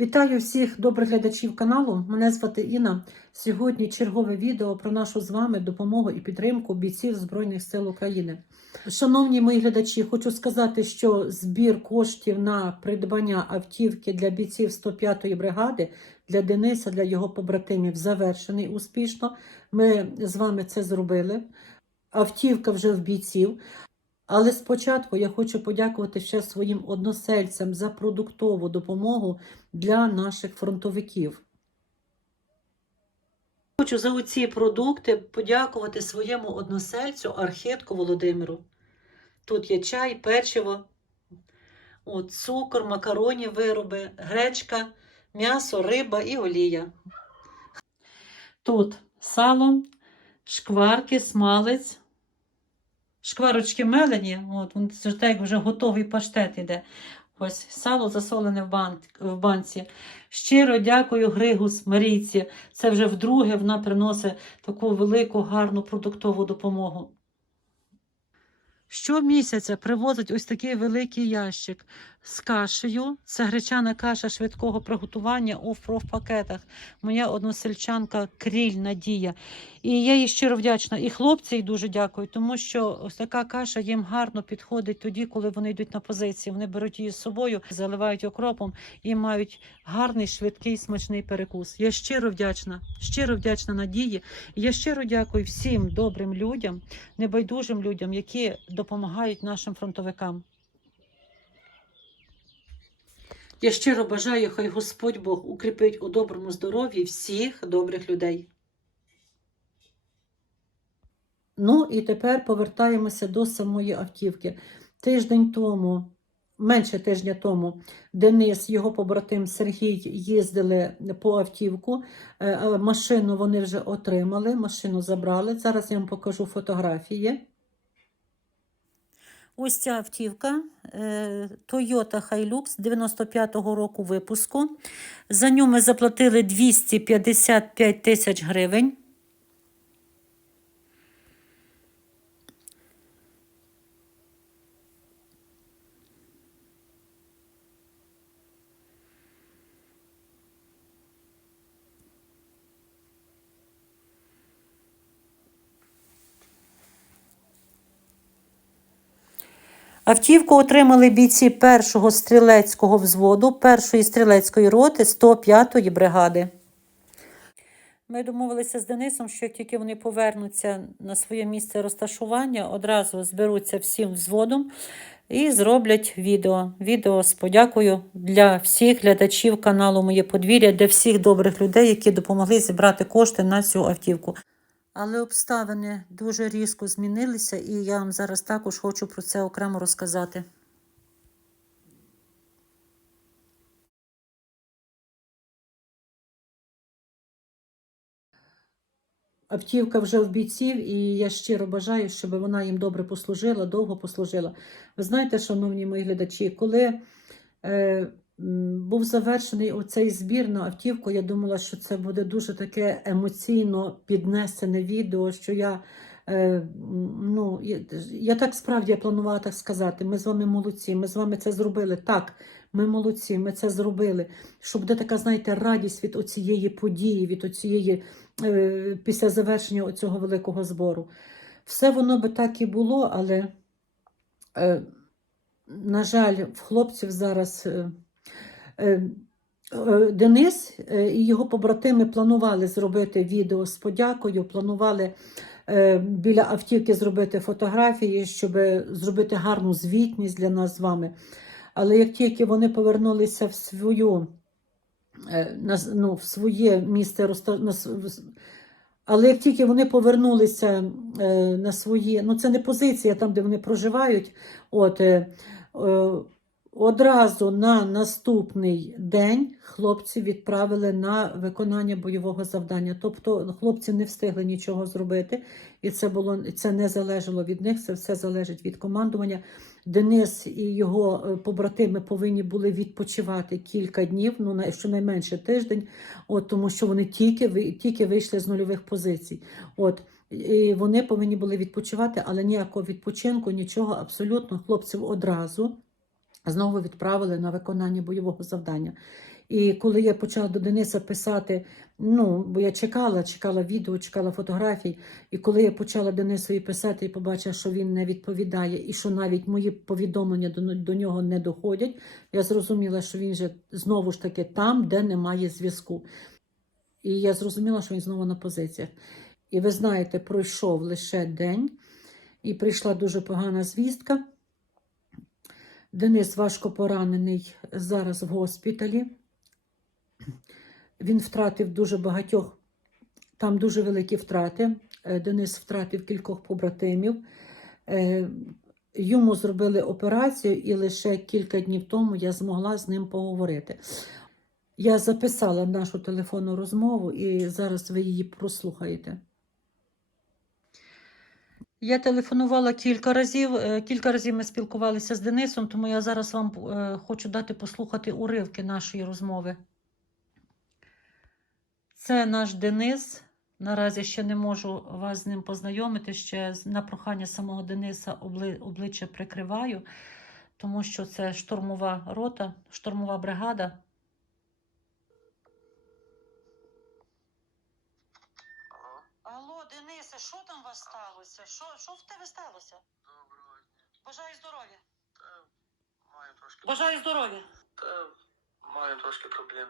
Вітаю всіх добрих глядачів каналу. Мене звати Інна. Сьогодні чергове відео про нашу з вами допомогу і підтримку бійців Збройних сил України. Шановні мої глядачі, хочу сказати, що збір коштів на придбання автівки для бійців 105-ї бригади для Дениса, для його побратимів завершений успішно. Ми з вами це зробили. Автівка вже в бійців. Але спочатку я хочу подякувати ще своїм односельцям за продуктову допомогу для наших фронтовиків. Хочу за оці продукти подякувати своєму односельцю Архетку Володимиру. Тут є чай, печиво, от, цукор, макаронні вироби, гречка, м'ясо, риба і олія. Тут сало, шкварки, смалець. Шкварочки мелені, от, це ж так вже готовий паштет іде. Ось сало засолене в, бан, в банці. Щиро дякую Григус Марійці. Це вже вдруге вона приносить таку велику, гарну продуктову допомогу. Щомісяця привозить ось такий великий ящик з кашею. Це гречана каша швидкого приготування у профпакетах. Моя односельчанка Кріль Надія. І я їй щиро вдячна. І хлопці їй дуже дякую, тому що ось така каша їм гарно підходить тоді, коли вони йдуть на позиції. Вони беруть її з собою, заливають окропом і мають гарний, швидкий, смачний перекус. Я щиро вдячна, щиро вдячна Надії. І я щиро дякую всім добрим людям, небайдужим людям, які допомагають нашим фронтовикам. Я щиро бажаю, хай Господь Бог укріпить у доброму здоров'ї всіх добрих людей. Ну і тепер повертаємося до самої автівки. Тиждень тому, менше тижня тому, Денис, його побратим Сергій їздили по автівку. Е, е, Машину вони вже отримали, машину забрали. Зараз я вам покажу фотографії. Ось ця автівка е, Toyota Hilux 95-го року випуску. За нього ми заплатили 255 тисяч гривень. Автівку отримали бійці першого стрілецького взводу, першої стрілецької роти 105-ї бригади. Ми домовилися з Денисом, що тільки вони повернуться на своє місце розташування, одразу зберуться всім взводом і зроблять відео. Відео з подякою для всіх глядачів каналу Моє подвір'я, для всіх добрих людей, які допомогли зібрати кошти на цю автівку. Але обставини дуже різко змінилися, і я вам зараз також хочу про це окремо розказати. Автівка вже в бійців, і я щиро бажаю, щоб вона їм добре послужила, довго послужила. Ви знаєте, шановні мої глядачі, коли е, був завершений оцей збір на автівку, я думала, що це буде дуже таке емоційно піднесене відео, що я. е, Ну, я, так справді я планувала так сказати. Ми з вами молодці, ми з вами це зробили. Так, ми молодці, ми це зробили. Щоб буде така, знаєте, радість від оцієї події, від оцієї е, після завершення цього великого збору. Все воно би так і було, але, е, на жаль, в хлопців зараз. Е, е, Денис е, і його побратими планували зробити відео з подякою, планували біля автівки зробити фотографії, щоб зробити гарну звітність для нас з вами. Але як тільки вони повернулися в свою ну, в своє місце але як тільки вони повернулися на свої, ну це не позиція там, де вони проживають, от, одразу на наступний день хлопці відправили на виконання бойового завдання. Тобто хлопці не встигли нічого зробити, і це було це не залежало від них, це все залежить від командування. Денис і його е, побратими повинні були відпочивати кілька днів, ну на- щонайменше тиждень, от тому що вони тільки тільки вийшли з нульових позицій. От і вони повинні були відпочивати, але ніякого відпочинку, нічого абсолютно хлопців одразу знову відправили на виконання бойового завдання. І коли я почала до Дениса писати, ну, бо я чекала, чекала відео, чекала фотографій, і коли я почала Денисові писати і побачила, що він не відповідає, і що навіть мої повідомлення до, до нього не доходять, я зрозуміла, що він же знову ж таки там, де немає зв'язку. І я зрозуміла, що він знову на позиціях. І ви знаєте, пройшов лише день, і прийшла дуже погана звістка. Денис важко поранений зараз в госпіталі. Він втратив дуже багатьох, там дуже великі втрати. Е, Денис втратив кількох побратимів. Е, Йому зробили операцію, і лише кілька днів тому я змогла з ним поговорити. Я записала нашу телефонну розмову, і зараз ви її прослухаєте. Я телефонувала кілька разів. е, Кілька разів ми спілкувалися з Денисом, тому я зараз вам е, хочу дати послухати уривки нашої розмови. Це наш Денис. Наразі ще не можу вас з ним познайомити. Ще на прохання самого Дениса обличчя прикриваю, тому що це штурмова рота, штурмова бригада. Денисе, що там у вас сталося? Що, що в тебе сталося? доброго дня. Бажаю здоров'я. Та маю трошки. Бажаю здоров'я. Та маю трошки проблем.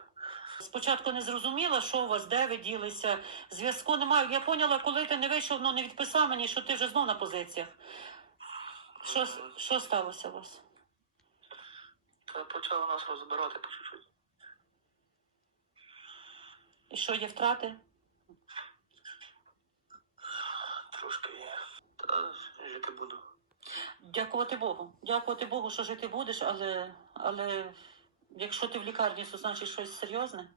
Спочатку не зрозуміла, що у вас, де ви ділися. Зв'язку немає. Я поняла, коли ти не вийшов, ну не відписав мені, що ти вже знов на позиціях. Що, що сталося у вас? Та почали нас розбирати по чуть-чуть. І що є втрати? Трошки є. Та жити буду. Дякувати Богу. Дякувати Богу, що жити будеш, але, але якщо ти в лікарні, то значить щось серйозне.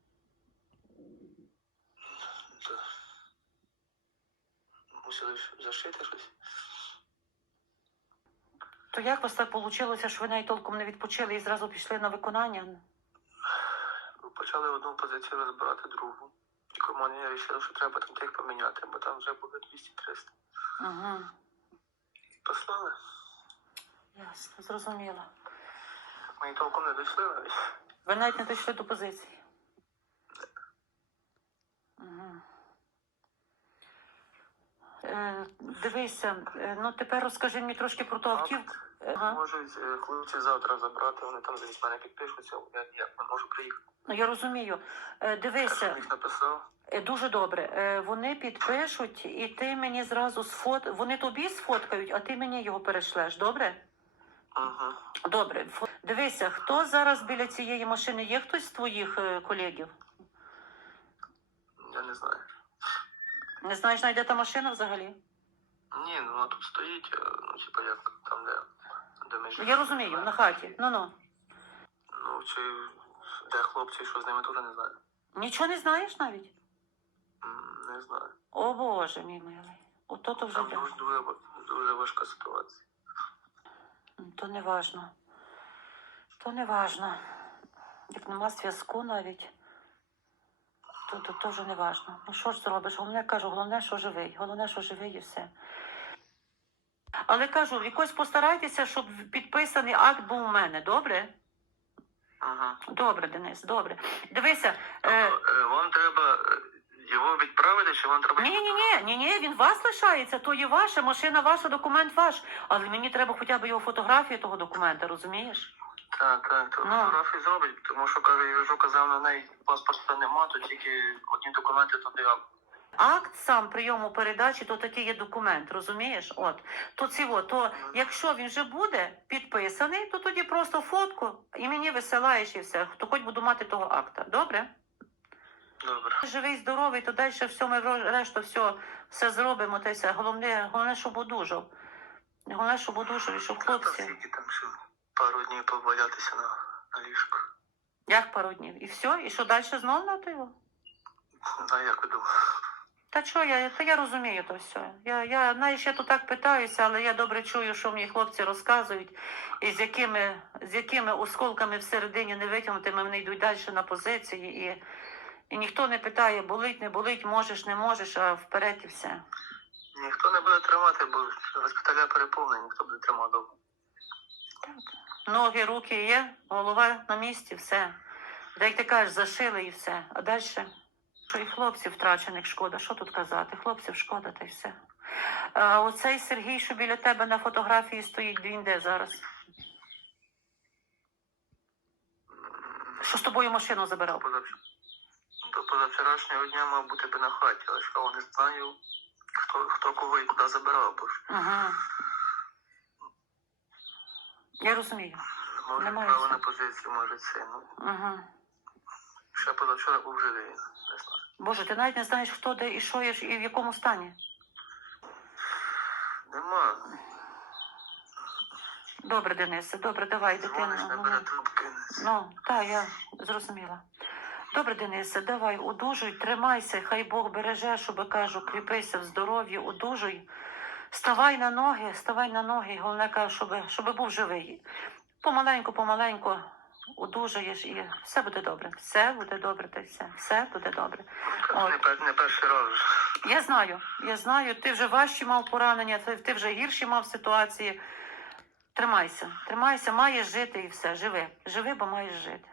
Та... Мусили зашити щось. То як у вас так вийшло, що ви навіть толком не відпочили і зразу пішли на виконання? Почали одну позицію розбирати другу. І команді вирішили, що треба там тих поміняти, бо там вже було 200-300. Угу. Послали. Ясно, зрозуміло. Мені толком не дійшли навіть. Ви навіть не дійшли до позиції. Угу. Е, дивися, е, ну тепер розкажи мені трошки про ту автівку. Ага. Можуть е, хлопці завтра забрати, вони там з мене підпишуться, я ніяк не можу приїхати. Ну я розумію. Е, дивися, їх написав. е, дуже добре. Е, вони підпишуть, і ти мені зразу сфот. Вони тобі сфоткають, а ти мені його перешлеш. Добре? Угу. Добре. Дивися, хто зараз біля цієї машини? Є хтось з твоїх е, колегів? Я не знаю. Не знаєш, знайде та машина взагалі? Ні, ну вона тут стоїть, е, ну типа як там, де, де ми живемо. Я розумію, на хаті. Ну ну. Ну, чи де хлопці, що з ними теж не знаю. Нічого не знаєш навіть? М, Не знаю. О Боже, мій милий. Ото то вже Там дуже, дуже, дуже важка ситуація. То не важно. То не важно. Як нема зв'язку навіть, то, то, то вже не важно. Ну що ж зробиш? Головне кажу, головне, що живий. Головне, що живий і все. Але кажу, якось постарайтеся, щоб підписаний акт був у мене, добре? Угу. Добре, Денис, добре. Дивися. Е, Вам треба е, його відправити, чи вам треба. ні, ні, ні, ні, ні, він вас лишається, то є ваше, машина ваша, документ ваш. Але мені треба хоча б його фотографію того документа, розумієш? Так, так, то Ну. фотографії зробить, тому що каже, я вже казав, на неї паспорта нема, то тільки одні документи туди. Акт сам прийому передачі, то такий є документ, розумієш? От то ціво, то якщо він вже буде підписаний, то тоді просто фотку і мені висилаєш і все. То хоч буду мати того акта. Добре? Добре. Живий, здоровий, то далі все ми решту все, все зробимо. Та все. Головне, головне, щоб одужав. Головне, щоб одужав і щоб хлопці. там пару днів повалятися на, на ліжку. Як пару днів? І все? І що далі знов на то його? А як ви думаєте? Та що я, та я розумію то все. Я, я, знаєш, я тут так питаюся, але я добре чую, що мені хлопці розказують, і з якими, з якими осколками всередині не витягнутими вони йдуть далі на позиції. І, і ніхто не питає, болить, не болить, можеш, не можеш, а вперед і все. Ніхто не буде тримати, бо госпіталя переповнені, ніхто буде тримати довго. Так. Ноги, руки є, голова на місці, все. Як ти кажеш, зашили і все. А далі? Що і хлопців втрачених шкода. Що тут казати? Хлопців шкода та й все. А оцей Сергій, що біля тебе на фотографії стоїть, він де зараз? Що з тобою машину забирав? До позавчорашнього дня мав бути би на хаті, але ж не знаю, хто, хто кого і куди забирав, бо ж Ага. Я розумію. може право на позицію, може це. Ну, Ага. ще позавчора був живий. Боже, ти навіть не знаєш, хто де і що є і в якому стані. Нема. Добре, Денисе, добре, давай, дитина. не бере трубки. Ну, так, я зрозуміла. Добре, Денисе, давай, одужуй, тримайся, хай Бог береже, щоб кажу, кріпися в здоров'ї, одужуй. Ставай на ноги, ставай на ноги. Головне кажу, щоб, щоб був живий. Помаленьку, помаленьку одужаєш і все буде добре. Все буде добре, та й все. Все буде добре. Це не, перший раз. Я знаю, я знаю, ти вже важчі мав поранення, ти, ти вже гірші мав ситуації. Тримайся, тримайся, маєш жити і все. Живи. Живи, бо маєш жити.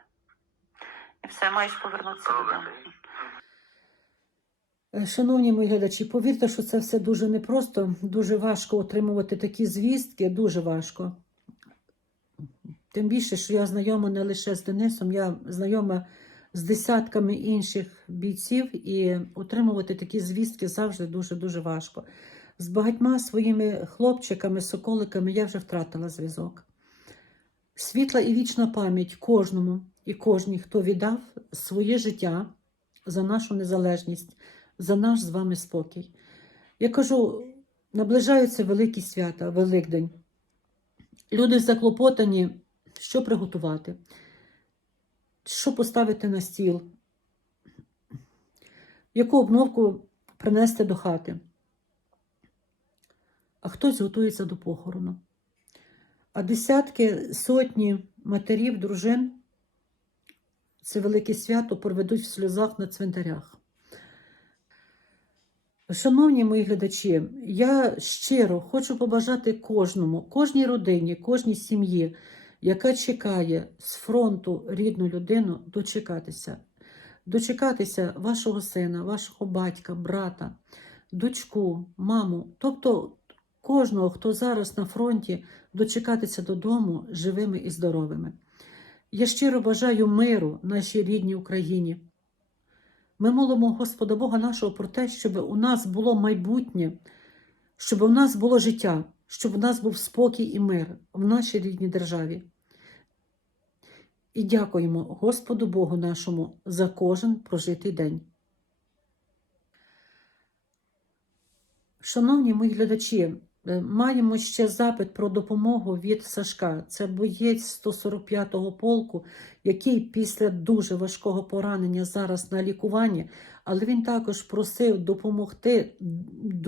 І все, маєш повернутися Добре. додому. Е, Шановні мої глядачі, повірте, що це все дуже непросто, дуже важко отримувати такі звістки, дуже важко. Тим більше, що я знайома не лише з Денисом, я знайома з десятками інших бійців, і отримувати такі звістки завжди дуже-дуже важко. З багатьма своїми хлопчиками, соколиками я вже втратила зв'язок. Світла і вічна пам'ять кожному і кожній, хто віддав своє життя за нашу незалежність, за наш з вами спокій. Я кажу, наближаються великі свята, Великдень. Люди заклопотані, що приготувати, що поставити на стіл, яку обновку принести до хати. А хтось готується до похорону. А десятки, сотні матерів, дружин це велике свято проведуть в сльозах на цвинтарях. Шановні мої глядачі, я щиро хочу побажати кожному, кожній родині, кожній сім'ї, яка чекає з фронту рідну людину, дочекатися. Дочекатися вашого сина, вашого батька, брата, дочку, маму, тобто кожного, хто зараз на фронті, дочекатися додому живими і здоровими. Я щиро бажаю миру нашій рідній Україні. Ми молимо Господа Бога нашого про те, щоб у нас було майбутнє, щоб у нас було життя, щоб у нас був спокій і мир в нашій рідній державі. І дякуємо Господу Богу нашому за кожен прожитий день. Шановні мої глядачі, е, маємо ще запит про допомогу від Сашка. Це боєць 145-го полку, який після дуже важкого поранення зараз на лікуванні, але він також просив допомогти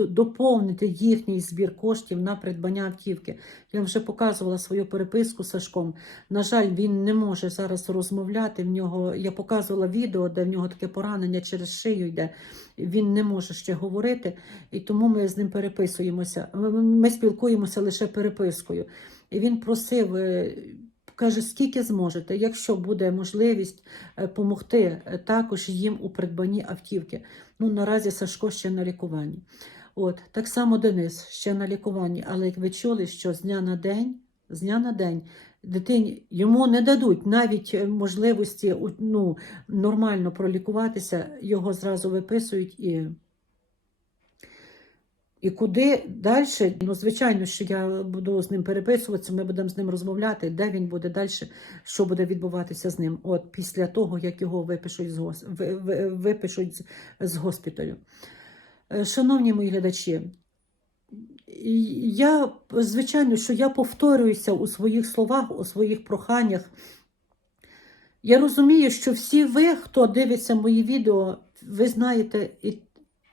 доповнити їхній збір коштів на придбання автівки. Я вже показувала свою переписку з Сашком. На жаль, він не може зараз розмовляти. В нього я показувала відео, де в нього таке поранення через шию йде. Він не може ще говорити, і тому ми з ним переписуємося. Ми, спілкуємося лише перепискою. І він просив. Е, Каже, скільки зможете, якщо буде можливість допомогти також їм у придбанні автівки. Ну, наразі Сашко ще на лікуванні. От, так само Денис ще на лікуванні, але як ви чули, що з дня на день, з дня на день дитині йому не дадуть навіть е, можливості ну, нормально пролікуватися, його зразу виписують і. І куди далі? Ну, звичайно, що я буду з ним переписуватися, ми будемо з ним розмовляти, де він буде далі, що буде відбуватися з ним, от після того, як його випишуть з, гос... ви- ви- випишуть з госпіталю. Е, Шановні мої глядачі, я, звичайно, що я повторююся у своїх словах, у своїх проханнях. Я розумію, що всі ви, хто дивиться мої відео, ви знаєте, і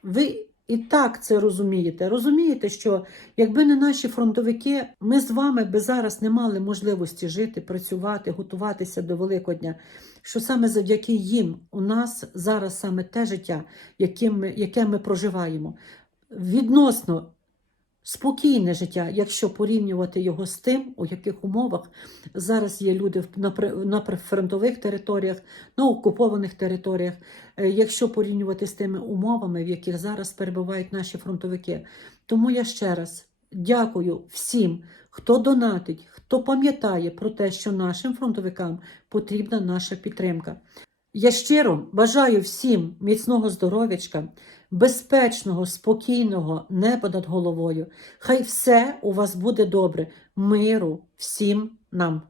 ви і так це розумієте. Розумієте, що якби не наші фронтовики, ми з вами би зараз не мали можливості жити, працювати, готуватися до Великодня. Що саме завдяки їм у нас зараз саме те життя, яким ми, яке ми проживаємо. Відносно спокійне життя, якщо порівнювати його з тим, у яких умовах зараз є люди на прифронтових територіях, на окупованих територіях, е, якщо порівнювати з тими умовами, в яких зараз перебувають наші фронтовики. Тому я ще раз дякую всім, хто донатить, хто пам'ятає про те, що нашим фронтовикам потрібна наша підтримка. Я щиро бажаю всім міцного здоров'ячка, безпечного, спокійного неба над головою. Хай все у вас буде добре, миру всім нам.